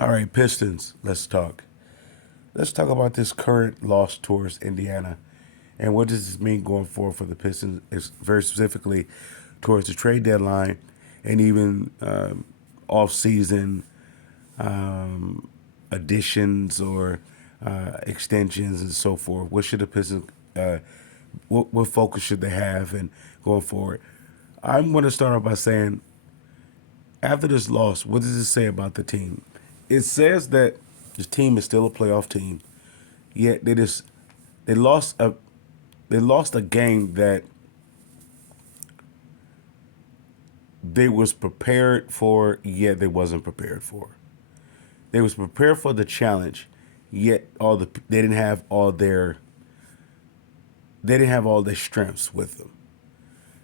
All right, Pistons, let's talk. Let's talk about this current loss towards Indiana. And what does this mean going forward for the Pistons, is very specifically towards the trade deadline and even off-season additions or extensions and so forth? What should the Pistons, what focus should they have and going forward? I'm going to start off by saying, after this loss, what does it say about the team? It says that the team is still a playoff team, yet they lost a they lost a game that they was prepared for, yet they wasn't prepared for. They was prepared for the challenge, yet they didn't have all their strengths with them.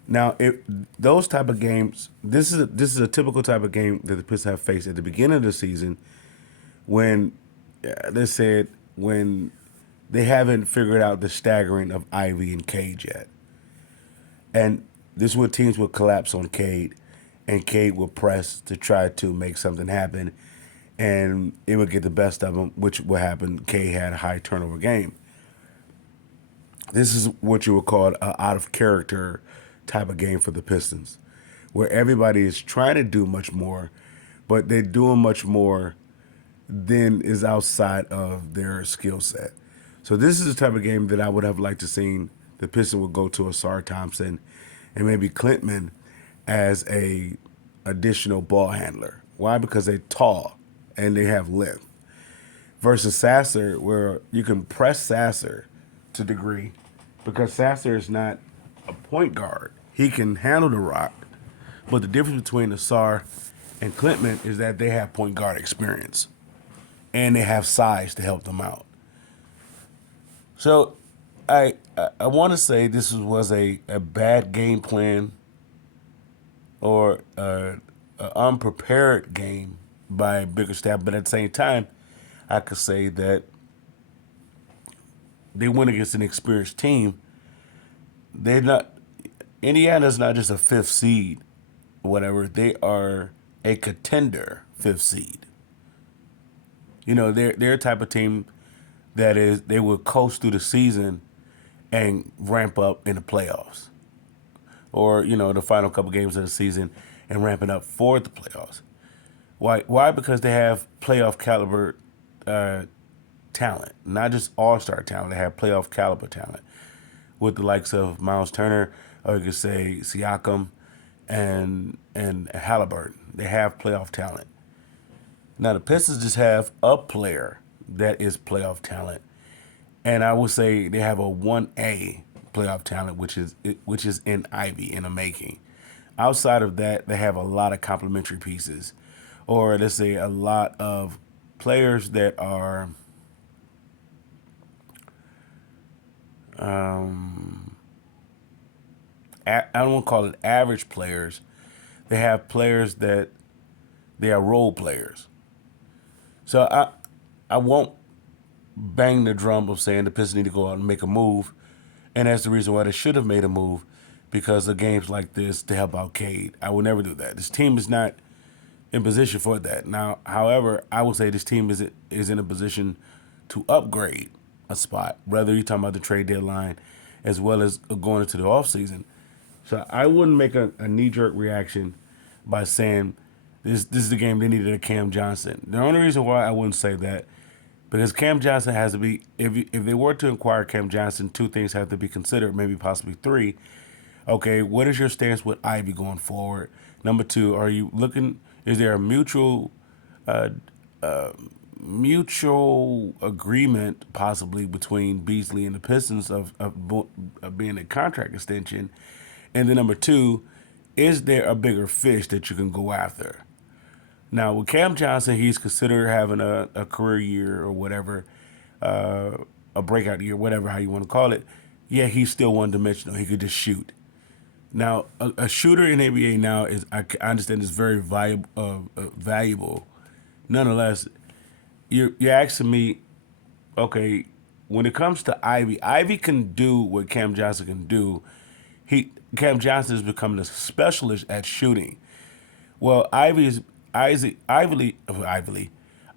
Now, if those type of games, this is a typical type of game that the Pistons have faced at the beginning of the season when they said when they haven't figured out the staggering of Ivy and Cade yet. And this is where teams will collapse on Cade, and Cade will press to try to make something happen, and it would get the best of him, which will happen. Cade had a high turnover game. This is what you would call an out of character type of game for the Pistons, where everybody is trying to do much more, but they're doing much more than is outside of their skill set. So this is the type of game that I would have liked to seen the Pistons would go to Asar Thompson and maybe Clintman as a additional ball handler. Why? Because they're tall and they have length. Versus Sasser, where you can press Sasser to a degree, because Sasser is not a point guard. He can handle the rock, but the difference between Asar and Clintman is that they have point guard experience and they have size to help them out. So I want to say this was a bad game plan or an unprepared game by Bickerstaff, but at the same time, I could say that they went against an experienced team. They're not Indiana's not just a fifth seed or whatever. They are a contender fifth seed. You know, they're a type of team that is they will coast through the season and ramp up in the playoffs, or the final couple games of the season and ramping up for the playoffs. Why? Why? Because they have playoff caliber talent, not just all star talent. They have playoff caliber talent with the likes of Miles Turner, or you could say Siakam, and Halliburton. They have playoff talent. Now the Pistons just have a player that is playoff talent, and I would say they have a 1A playoff talent, which is in Ivy in the making. Outside of that, they have a lot of complementary pieces, or let's say a lot of players that are I don't want to call it average players. They have players that they are role players. So I won't bang the drum of saying the Pistons need to go out and make a move, and that's the reason why they should have made a move, because of games like this to help out Cade. I will never do that. This team is not in position for that. Now, however, I would say this team is in a position to upgrade a spot, whether you're talking about the trade deadline as well as going into the offseason. So I wouldn't make a knee jerk reaction by saying this is the game they needed a Cam Johnson. The only reason why I wouldn't say that, because Cam Johnson has to be, if they were to acquire Cam Johnson, two things have to be considered, maybe possibly three. Okay, what is your stance with Ivy going forward? Number two, are you looking? Is there a uh, mutual agreement possibly between Beasley and the Pistons of being a contract extension? And then number two, is there a bigger fish that you can go after? Now with Cam Johnson, he's considered having a career year or whatever, a breakout year, whatever how you want to call it. Yeah, he's still one dimensional. He could just shoot. Now, a shooter in the NBA now is I understand is very valuable. Nonetheless, you're asking me, okay, when it comes to Ivy, Ivy can do what Cam Johnson can do. Cam Johnson is becoming a specialist at shooting. Well, Ivy is Ivy,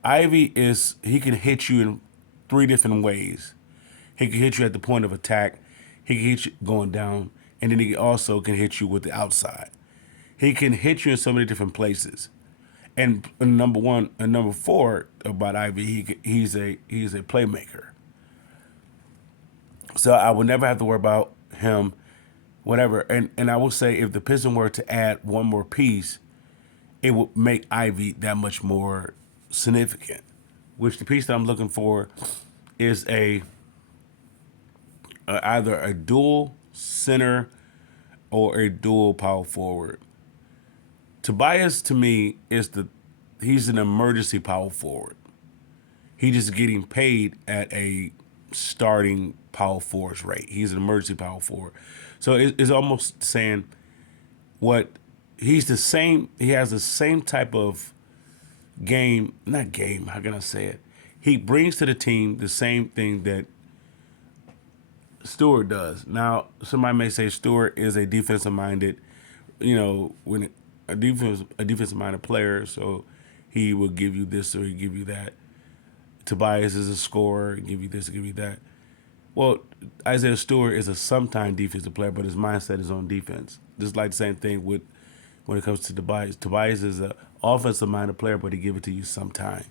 Ivy is he can hit you in three different ways. He can hit you at the point of attack. He can hit you going down, and then he also can hit you with the outside. He can hit you in so many different places. And number one and number four about Ivy, he's a playmaker. So I would never have to worry about him, whatever. And I will say if the Pistons were to add one more piece, it would make Ivy that much more significant. Which the piece that I'm looking for is either a dual center or a dual power forward. Tobias to me he's an emergency power forward. He's just getting paid at a starting power forward rate. He's an emergency power forward. So it's almost saying what he's the same. He has the same type of game, not game. How can I say it? He brings to the team the same thing that Stewart does. Now, somebody may say Stewart is a defensive minded, when a defensive minded player, so he will give you this or he give you that. Tobias is a scorer, give you this, give you that. Well, Isaiah Stewart is a sometime defensive player, but his mindset is on defense. Just like the same thing with when it comes to Tobias. Tobias is an offensive minded player, but he give it to you sometime.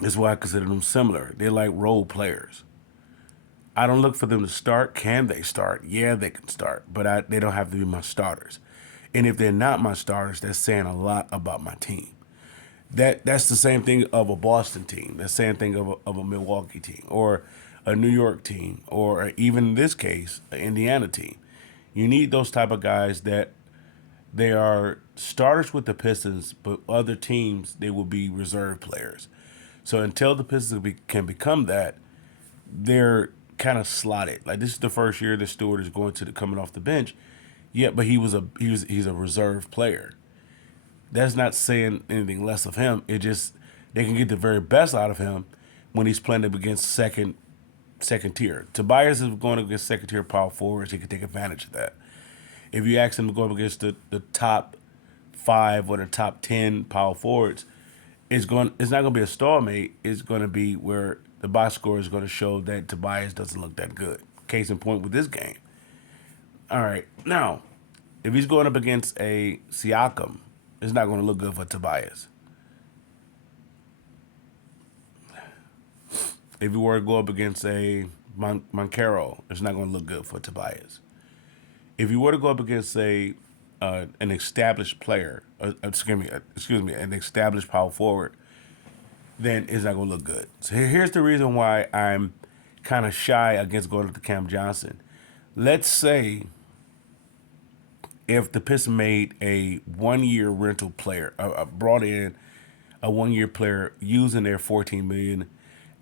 That's why I consider them similar. They're like role players. I don't look for them to start. Can they start? Yeah, they can start, but they don't have to be my starters. And if they're not my starters, that's saying a lot about my team. That's the same thing of a Boston team. That's the same thing of a Milwaukee team or a New York team or even in this case, an Indiana team. You need those type of guys that they are starters with the Pistons, but other teams they will be reserve players. So until the Pistons can become that, they're kind of slotted. Like this is the first year that Stewart is going to coming off the bench. Yeah, but he's a reserve player. That's not saying anything less of him. It just they can get the very best out of him when he's playing up against second tier. Tobias is going against second tier power forwards. He can take advantage of that. If you ask him to go up against the top five or the top 10 power forwards, it's not going to be a stalemate. It's going to be where the box score is going to show that Tobias doesn't look that good. Case in point with this game. All right, now if he's going up against a Siakam, it's not going to look good for Tobias. If you were to go up against a Moncaro, it's not going to look good for Tobias. If you were to go up against an established player, excuse me, an established power forward, then it's not going to look good. So here's the reason why I'm kind of shy against going up to Cam Johnson. Let's say if the Pistons made a 1 year rental player, brought in a 1 year player using their $14 million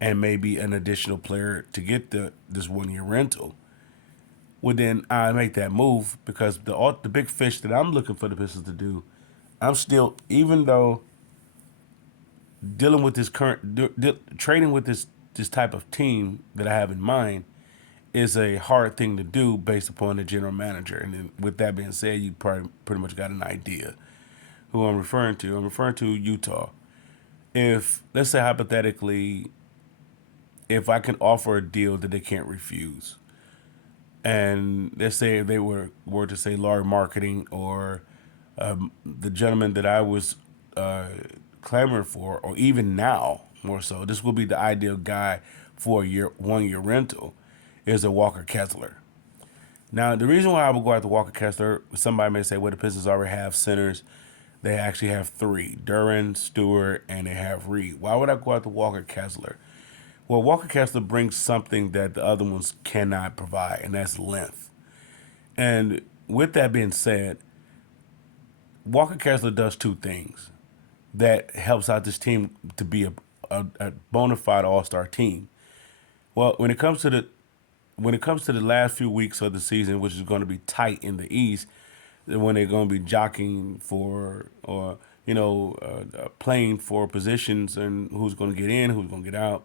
and maybe an additional player to get this 1 year rental, well then I make that move because the big fish that I'm looking for the Pistons to do, I'm still even though dealing with this trading with this type of team that I have in mind is a hard thing to do based upon the general manager. And then with that being said, you probably pretty much got an idea who I'm referring to. I'm referring to Utah. If let's say hypothetically, if I can offer a deal that they can't refuse, and let's say if they were to say Laurie Marketing or the gentleman that I was clamoring for, or even now more so, this will be the ideal guy for a 1 year rental, is a Walker Kessler. Now, the reason why I would go after Walker Kessler, somebody may say, well, the Pistons already have centers. They actually have three, Duren, Stewart, and they have Reed. Why would I go after Walker Kessler? Well, Walker Kessler brings something that the other ones cannot provide, and that's length. And with that being said, Walker Kessler does two things that helps out this team to be a bona fide all-star team. Well, when it comes to the last few weeks of the season, which is going to be tight in the East, when they're going to be jockeying for or playing for positions and who's going to get in, who's going to get out.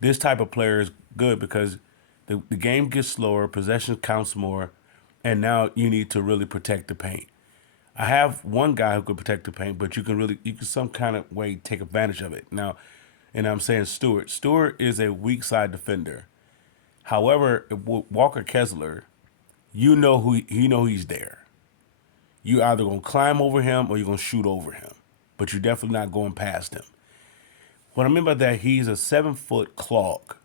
This type of player is good because the game gets slower, possession counts more, and now you need to really protect the paint. I have one guy who could protect the paint, but you can some kind of way take advantage of it. Now, and I'm saying Stewart. Stewart is a weak side defender. However, Walker Kessler, you know he's there. You either gonna climb over him or you're gonna shoot over him, but you're definitely not going past him. What I mean by that, he's a 7 foot clog,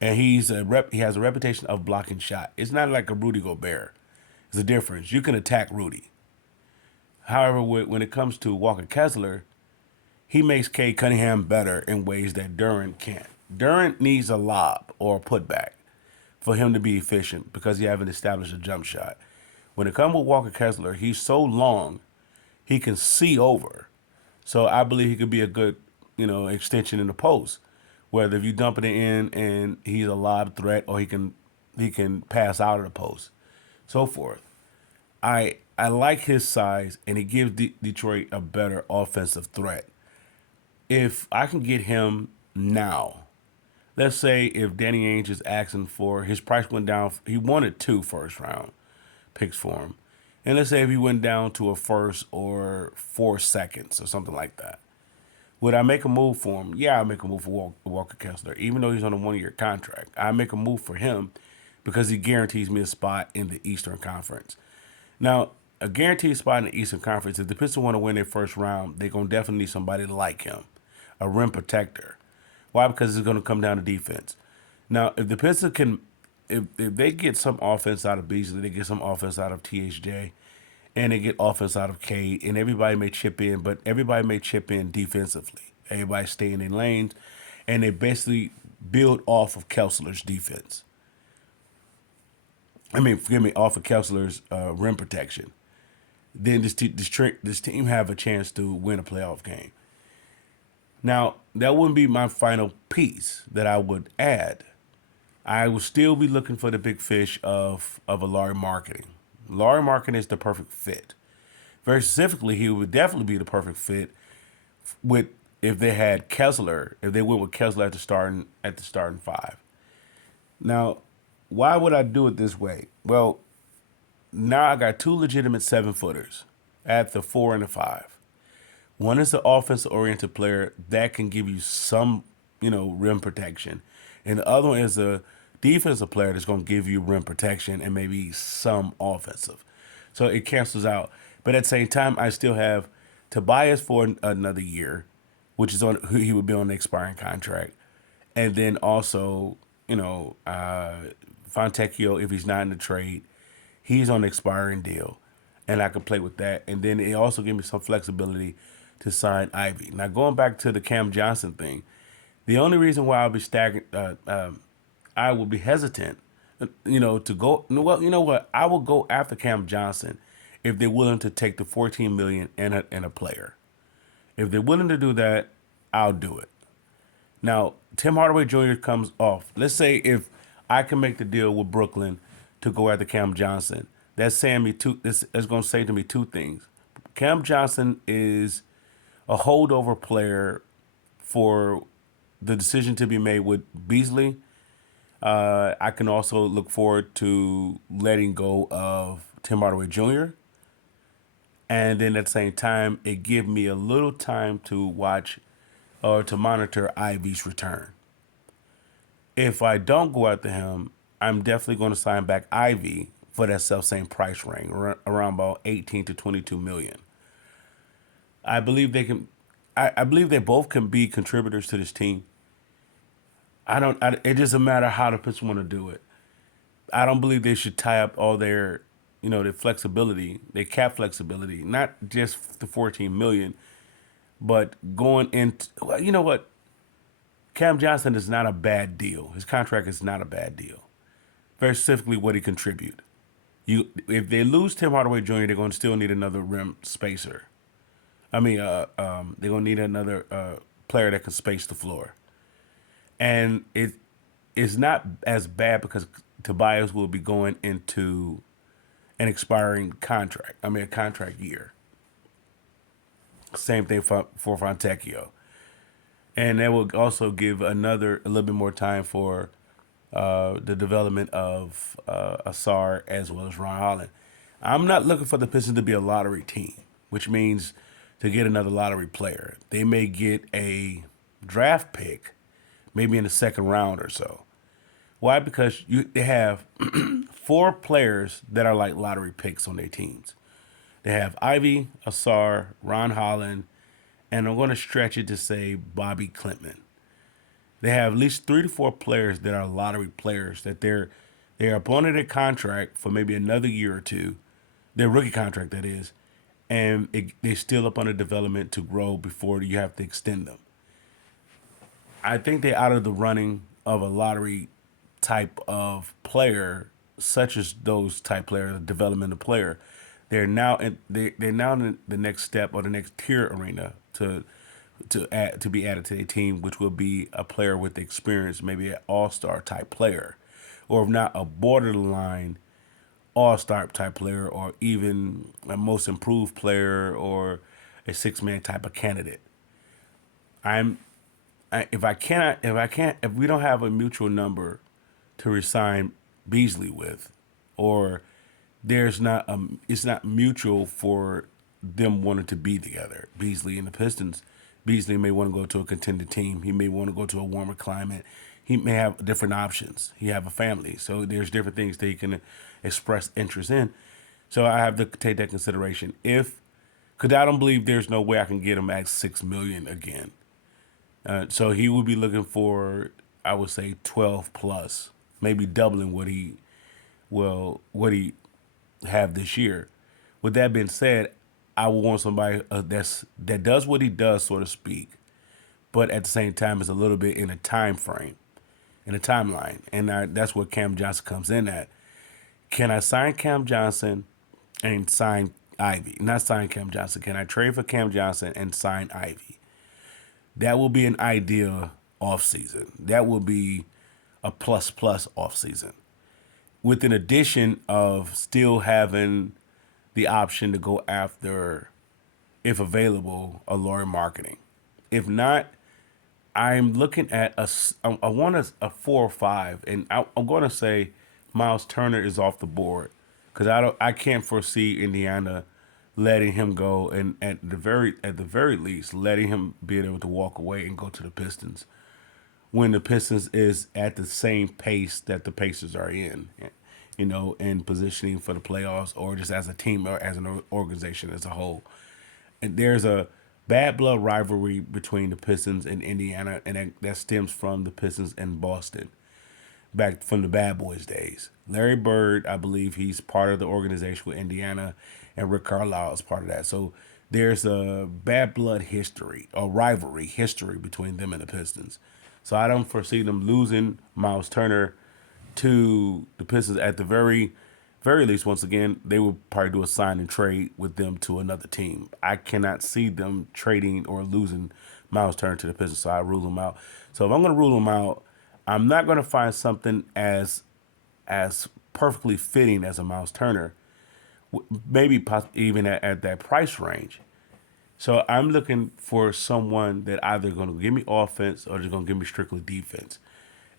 and he has a reputation of blocking shot. It's not like a Rudy Gobert. It's a difference. You can attack Rudy. However, when it comes to Walker Kessler, he makes Cade Cunningham better in ways that Durant can't. Durant needs a lob or a putback for him to be efficient because he haven't established a jump shot. When it comes with Walker Kessler, he's so long, he can see over. So I believe he could be a good, extension in the post. Whether if you dump it in and he's a lob threat or he can pass out of the post, so forth. I like his size and he gives Detroit a better offensive threat. If I can get him now, let's say if Danny Ainge is asking for his price went down, he wanted 2 first round picks for him, and let's say if he went down to a first or 4 seconds or something like that, would I make a move for him? Yeah, I make a move for Walker Kessler, even though he's on a 1 year contract. I make a move for him because he guarantees me a spot in the Eastern Conference. Now, a guaranteed spot in the Eastern Conference, if the Pistons want to win their first round, they're going to definitely need somebody like him, a rim protector. Why? Because it's going to come down to defense. Now, if the Pistons can, if they get some offense out of Beasley, they get some offense out of THJ, and they get offense out of Cade, and everybody may chip in, but everybody may chip in defensively. Everybody stay in their lanes, and they basically build off of Kessler's defense. I mean, forgive me, off of Kessler's rim protection. Then this team have a chance to win a playoff game. Now, that wouldn't be my final piece that I would add. I would still be looking for the big fish of a Laurie Marketing. Laurie Marketing is the perfect fit. Very specifically, he would definitely be the perfect fit with if they had Kessler, if they went with Kessler at the starting five. Now, why would I do it this way? Well, now I got two legitimate 7 footers at the 4 and the 5. One is an offensive oriented player that can give you some, rim protection. And the other one is a defensive player that's going to give you rim protection and maybe some offensive. So it cancels out. But at the same time, I still have Tobias for another year, which is on who he would be on the expiring contract. And then also, Fontecchio, if he's not in the trade, he's on the expiring deal. And I could play with that. And then it also gave me some flexibility to sign Ivy. Now, going back to the Cam Johnson thing, the only reason why I'll be I will be hesitant, to go. Well, you know what? I will go after Cam Johnson if they're willing to take the 14 million and a player. If they're willing to do that, I'll do it. Now, Tim Hardaway Jr. comes off. Let's say if I can make the deal with Brooklyn to go after Cam Johnson, that's saying me two. That's going to say to me two things. Cam Johnson is a holdover player for the decision to be made with Beasley. I can also look forward to letting go of Tim Hardaway Jr. And then at the same time, it gives me a little time to watch or to monitor Ivy's return. If I don't go after him, I'm definitely going to sign back Ivy for that self same price range, around about 18 to 22 million. I believe they can. I believe they both can be contributors to this team. I don't. It doesn't matter how the pitchers want to do it. I don't believe they should tie up all their, their flexibility, their cap flexibility, not just the 14 million, but going into. Well, you know what? Cam Johnson is not a bad deal. His contract is not a bad deal. Very specifically, what he contribute. If they lose Tim Hardaway Jr., they're going to still need another rim spacer. I mean, they're going to need another player that can space the floor. And it is not as bad because Tobias will be going into an expiring contract. I mean, a contract year. Same thing for Fontecchio. And that will also give a little bit more time for the development of Asar as well as Ron Holland. I'm not looking for the Pistons to be a lottery team, which means to get another lottery player. They may get a draft pick, maybe in the second round or so. Why? Because they have four players that are like lottery picks on their teams. They have Ivy, Asar, Ron Holland, and I'm going to stretch it to say Bobby Klintman. They have at least 3 to 4 players that are lottery players that they're up under their contract for maybe another year or two, their rookie contract that is, and they're still up under development to grow before you have to extend them. I think they're out of the running of a lottery type of player, such as those type players, a developmental player. They're now in the next step or the next tier arena to be added to their team, which will be a player with experience, maybe an all-star type player, or if not a borderline all-star type player, or even a most improved player, or a six-man type of candidate. I'm if we don't have a mutual number to resign Beasley with, or it's not mutual for them wanting to be together. Beasley and the Pistons. Beasley may want to go to a contender team. He may want to go to a warmer climate. He may have different options. He have a family, so there's different things that he can express interest in. So I have to take that consideration. Because I don't believe there's no way I can get him at 6 million again. So he would be looking for, I would say, 12 plus, maybe doubling what he have this year. With that being said, I would want somebody that does what he does, so to speak, but at the same time is a little bit in a time frame, in a timeline, and that's where Cam Johnson comes in at. Can I sign Cam Johnson and sign Ivy? Not sign Cam Johnson. Can I trade for Cam Johnson and sign Ivy? That will be an ideal offseason. That will be a plus plus offseason, with an addition of still having the option to go after, if available, a Lawyer Marketing. If not, I'm looking at I want a 4 or 5, and I'm going to say Miles Turner is off the board because I can't foresee Indiana letting him go, and at the very least letting him be able to walk away and go to the Pistons when the Pistons is at the same pace that the Pacers are in, and positioning for the playoffs, or just as a team or as an organization as a whole. And there's a bad blood rivalry between the Pistons and Indiana, and that stems from the Pistons and Boston, back from the Bad Boys days. Larry Bird, I believe he's part of the organization with Indiana, and Rick Carlisle is part of that. So there's a bad blood history, a rivalry history between them and the Pistons. So I don't foresee them losing Miles Turner to the Pistons at the very least. Once again, they will probably do a sign and trade with them to another team. I cannot see them trading or losing Miles Turner to the Pistons, so I rule them out. So if I'm going to rule them out, I'm not going to find something as perfectly fitting as a Miles Turner, maybe even at that price range. So I'm looking for someone that either going to give me offense or they're going to give me strictly defense.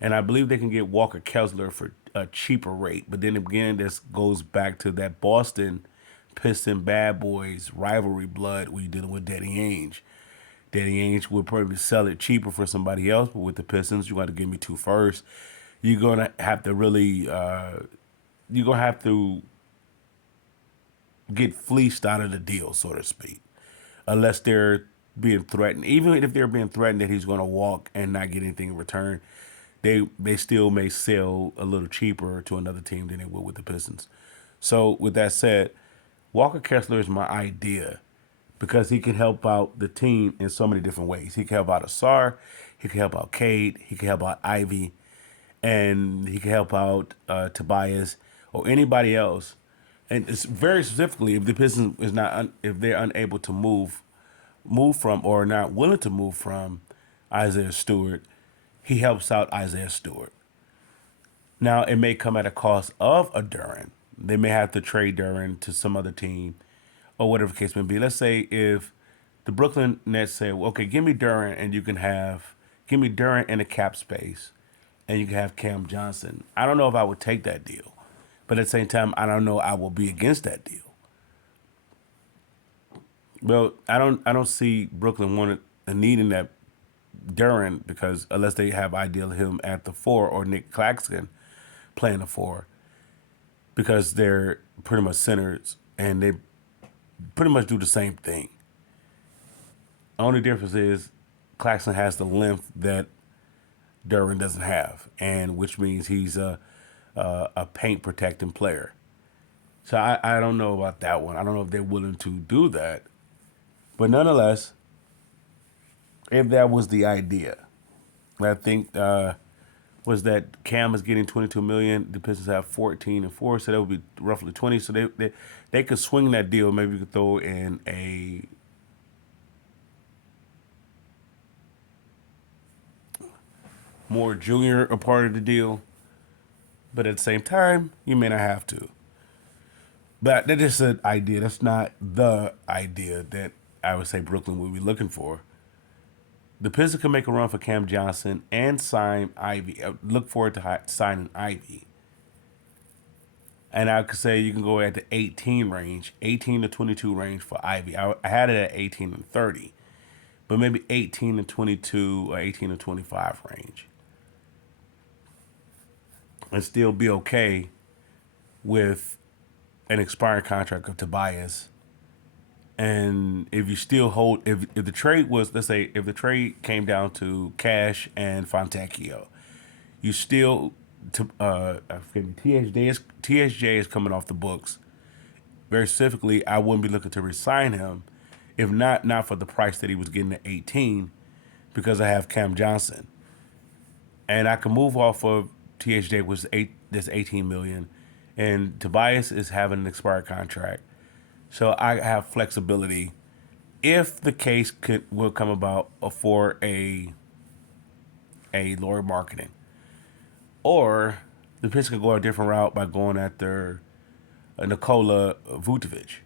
And I believe they can get Walker Kessler for a cheaper rate. But then again, this goes back to that Boston Piston Bad Boys rivalry blood we dealing with Danny Ainge. Danny Ainge would probably sell it cheaper for somebody else, but with the Pistons, you got to give me 2 firsts. You're gonna have to really, you're gonna have to get fleeced out of the deal, so to speak, unless they're being threatened. Even if they're being threatened that he's going to walk and not get anything in return, they still may sell a little cheaper to another team than they would with the Pistons. So with that said, Walker Kessler is my idea because he can help out the team in so many different ways. He can help out Asar, he can help out Cade, he can help out Ivy, and he can help out Tobias or anybody else. And it's very specifically if the Pistons is not if they're unable to move from or not willing to move from Isaiah Stewart, he helps out Isaiah Stewart. Now it may come at a cost of a Duran. They may have to trade Duran to some other team, or whatever the case may be. Let's say if the Brooklyn Nets say, well, "Okay, give me Duran, and give me Duran in a cap space, and you can have Cam Johnson." I don't know if I would take that deal But at the same time, I don't know I will be against that deal. Well, I don't see Brooklyn wanting and needing that Duran because unless they have ideal him at the four or Nick Claxton playing the four because they're pretty much centers and they pretty much do the same thing. Only difference is Claxton has the length that Duran doesn't have, and which means he's a paint protecting player. So I don't know about that one. I don't know if they're willing to do that, but nonetheless, if that was the idea, I think was that Cam is getting 22 million. The Pistons have 14 and 4, so that would be roughly 20. So they could swing that deal. Maybe you could throw in a more junior a part of the deal, but at the same time, you may not have to. But that's just an idea. That's not the idea that I would say Brooklyn would be looking for. The Pistons can make a run for Cam Johnson and sign Ivy. Look forward to signing Ivy. And I could say you can go at the 18 range, 18 to 22 range for Ivy. I had it at 18 and 30, but maybe 18 to 22 or 18 to 25 range. And still be okay with an expiring contract of Tobias. And if you still hold, if the trade was, let's say, if the trade came down to Cash and Fontecchio, you still, I forget, TSJ is coming off the books. Very specifically, I wouldn't be looking to resign him, if not for the price that he was getting at 18, because I have Cam Johnson, and I can move off of THJ was that's 18 million, and Tobias is having an expired contract, so I have flexibility if the case will come about for a lower marketing, or the Pistons could go a different route by going after Nikola Vucevic.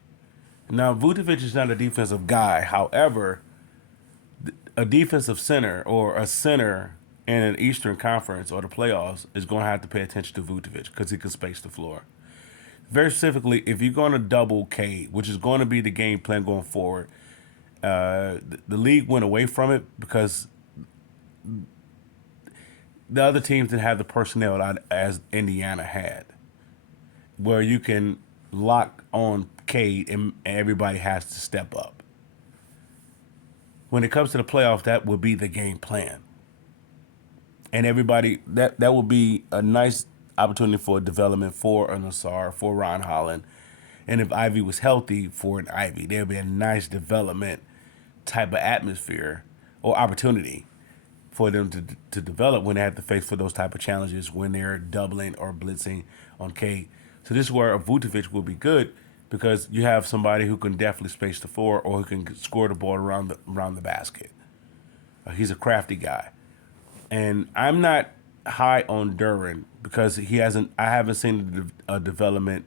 Now Vucevic is not a defensive guy. However, a defensive center or a center in an Eastern Conference or the playoffs is going to have to pay attention to Vucevic because he can space the floor. Very specifically, if you're going to double Cade, which is going to be the game plan going forward, the league went away from it because the other teams didn't have the personnel as Indiana had, where you can lock on Cade and everybody has to step up. When it comes to the playoffs, that would be the game plan. And everybody, that would be a nice opportunity for development for an Nassar, for Ron Holland. And if Ivy was healthy, for an Ivy, there would be a nice development type of atmosphere or opportunity for them to develop when they have to face for those type of challenges when they're doubling or blitzing on Cade. So this is where a Vucevic will be good because you have somebody who can definitely space the floor or who can score the ball around the basket. He's a crafty guy, and I'm not high on Duran because he hasn't. I haven't seen a development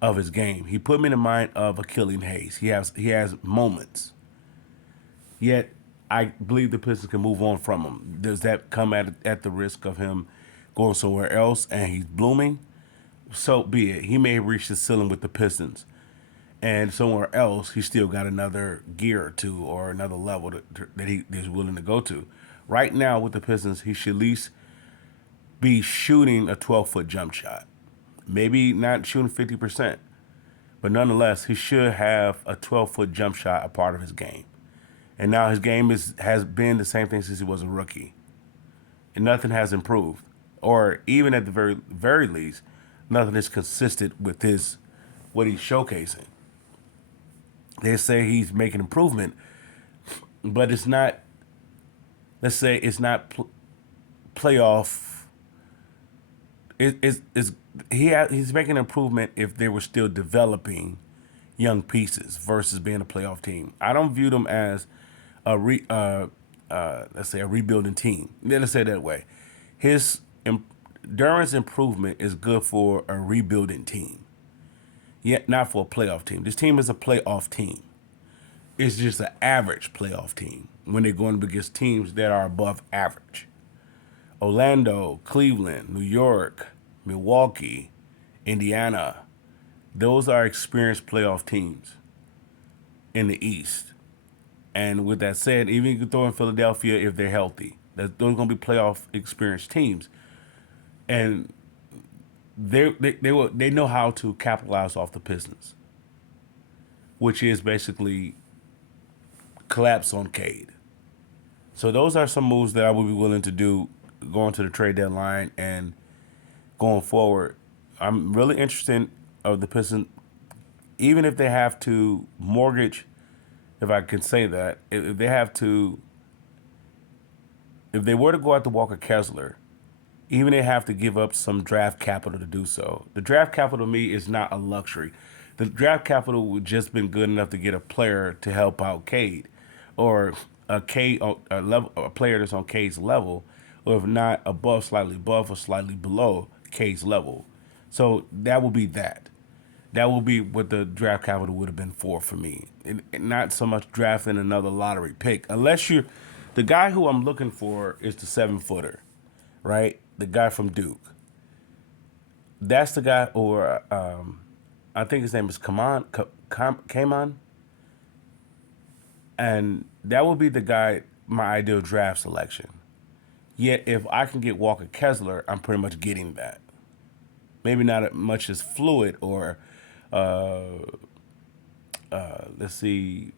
of his game. He put me in the mind of a Killian Hayes. He has moments, yet I believe the Pistons can move on from him. Does that come at the risk of him going somewhere else and he's blooming? So be it. He may reach the ceiling with the Pistons, and somewhere else he still got another gear or two or another level that he is willing to go to. Right now with the Pistons, he should at least be shooting a 12-foot jump shot. Maybe not shooting 50%, but nonetheless, he should have a 12-foot jump shot a part of his game. And now his game has been the same thing since he was a rookie, and nothing has improved, or even at the very least, nothing is consistent with what he's showcasing. They say he's making improvement, but it's not. Let's say it's not playoff. He's making improvement if they were still developing young pieces versus being a playoff team. I don't view them as let's say a rebuilding team. Let's say it that way. Duran's improvement is good for a rebuilding team, yet not for a playoff team. This team is a playoff team. It's just an average playoff team when they're going against teams that are above average. Orlando, Cleveland, New York, Milwaukee, Indiana. Those are experienced playoff teams in the East. And with that said, even you can throw in Philadelphia if they're healthy. Those are going to be playoff experienced teams, and they know how to capitalize off the Pistons, which is basically collapse on Cade. So those are some moves that I would be willing to do going to the trade deadline and going forward. I'm really interested of the Pistons, even if they have to mortgage, if I can say that, if they have to, if they were to go out to Walker Kessler, even they have to give up some draft capital to do so. The draft capital to me is not a luxury. The draft capital would just been good enough to get a player to help out Cade, or a player that's on Cade's level, or if not above, slightly above, or slightly below Cade's level. So that would be that. That would be what the draft capital would have been for me. And not so much drafting another lottery pick. Unless you're the guy who I'm looking for is the 7-footer, right? The guy from Duke. That's the guy, or I think his name is Kaman, and that would be the guy, my ideal draft selection. Yet, if I can get Walker Kessler, I'm pretty much getting that. Maybe not as much as fluid or, let's see,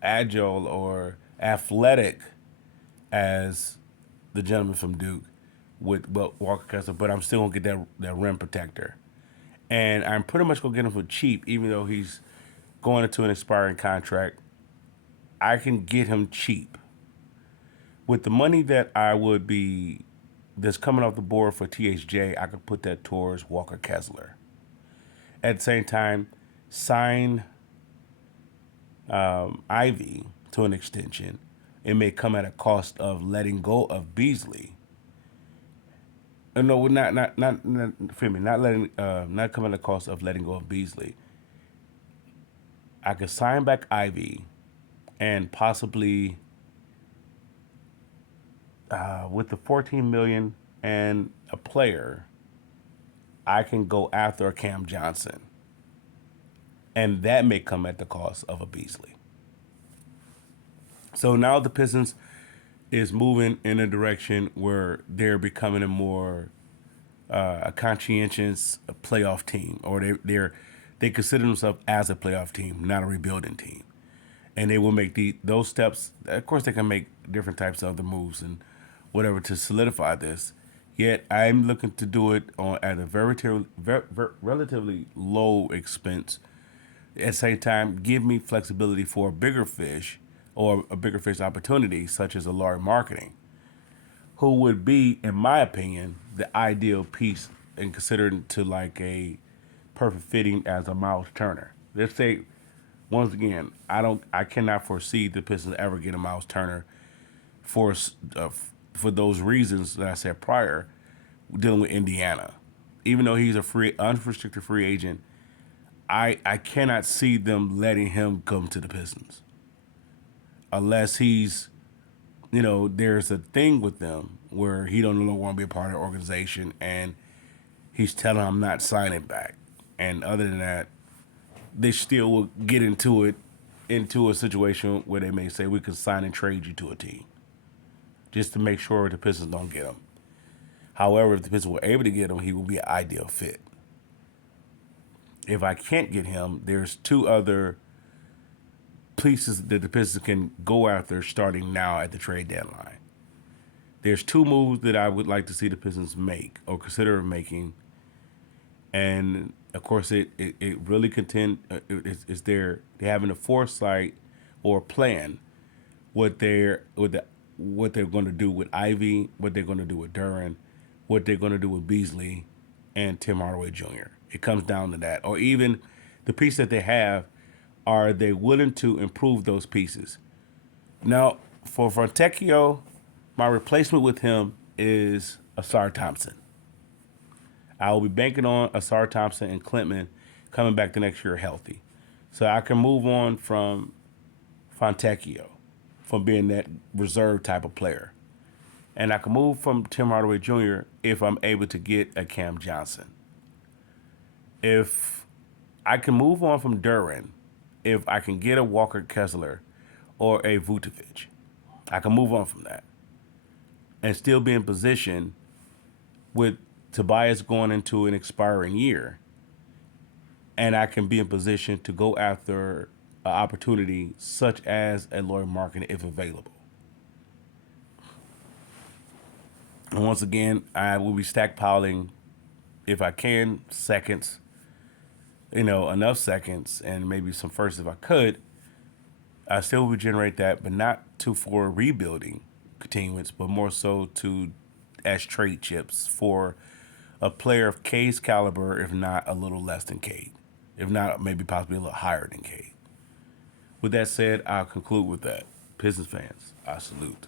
agile or athletic as the gentleman from Duke with Walker Kessler, but I'm still gonna get that rim protector, and I'm pretty much gonna get him for cheap, even though he's going into an expiring contract. I can get him cheap with the money that I would be that's coming off the board for THJ. I could put that towards Walker Kessler. At the same time, sign Ivy to an extension. It may come at a cost of letting go of Beasley. No, not forgive me, not coming at the cost of letting go of Beasley. I could sign back Ivy, and possibly with the 14 million and a player, I can go after a Cam Johnson, and that may come at the cost of a Beasley. So now the Pistons is moving in a direction where they're becoming a more a conscientious playoff team, or they consider themselves as a playoff team, not a rebuilding team, and they will make those steps. Of course, they can make different types of other moves and whatever to solidify this. Yet I'm looking to do it at a relatively low expense. At the same time, give me flexibility for a bigger fish or a bigger fish opportunity, such as a large marketing, who would be, in my opinion, the ideal piece and considered to like a perfect fitting as a Miles Turner. Let's say, once again, I cannot foresee the Pistons ever get a Miles Turner for for those reasons that I said prior, dealing with Indiana. Even though he's a unrestricted free agent, I cannot see them letting him come to the Pistons unless there's a thing with them where he don't no longer want to be a part of the organization, and he's telling them I'm not signing back. And other than that, they still will get into a situation where they may say we could sign and trade you to a team, just to make sure the Pistons don't get him. However, if the Pistons were able to get him, he would be an ideal fit. If I can't get him, there's two other pieces that the Pistons can go after starting now at the trade deadline. There's two moves that I would like to see the Pistons make or consider making, and of course, it really it's they're having a foresight or plan what they're going to do with Ivy, what they're going to do with Duran, what they're going to do with Beasley and Tim Hardaway Jr. It comes down to that, or even the piece that they have. Are they willing to improve those pieces? Now, for Fontecchio, my replacement with him is Asar Thompson. I will be banking on Asar Thompson and Klintman coming back the next year healthy. So I can move on from Fontecchio, from being that reserve type of player. And I can move from Tim Hardaway Jr. if I'm able to get a Cam Johnson. If I can move on from Duran, if I can get a Walker Kessler or a Vucevic, I can move on from that and still be in position with Tobias going into an expiring year, and I can be in position to go after an opportunity such as a Lauri Markkanen if available. And once again, I will be stackpiling if I can seconds, enough seconds and maybe some firsts if I could. I still would generate that, but not to for rebuilding continuance, but more so to as trade chips for a player of Cade's caliber, if not a little less than Cade, if not maybe possibly a little higher than Cade. With that said, I'll conclude with that. Pistons fans, I salute.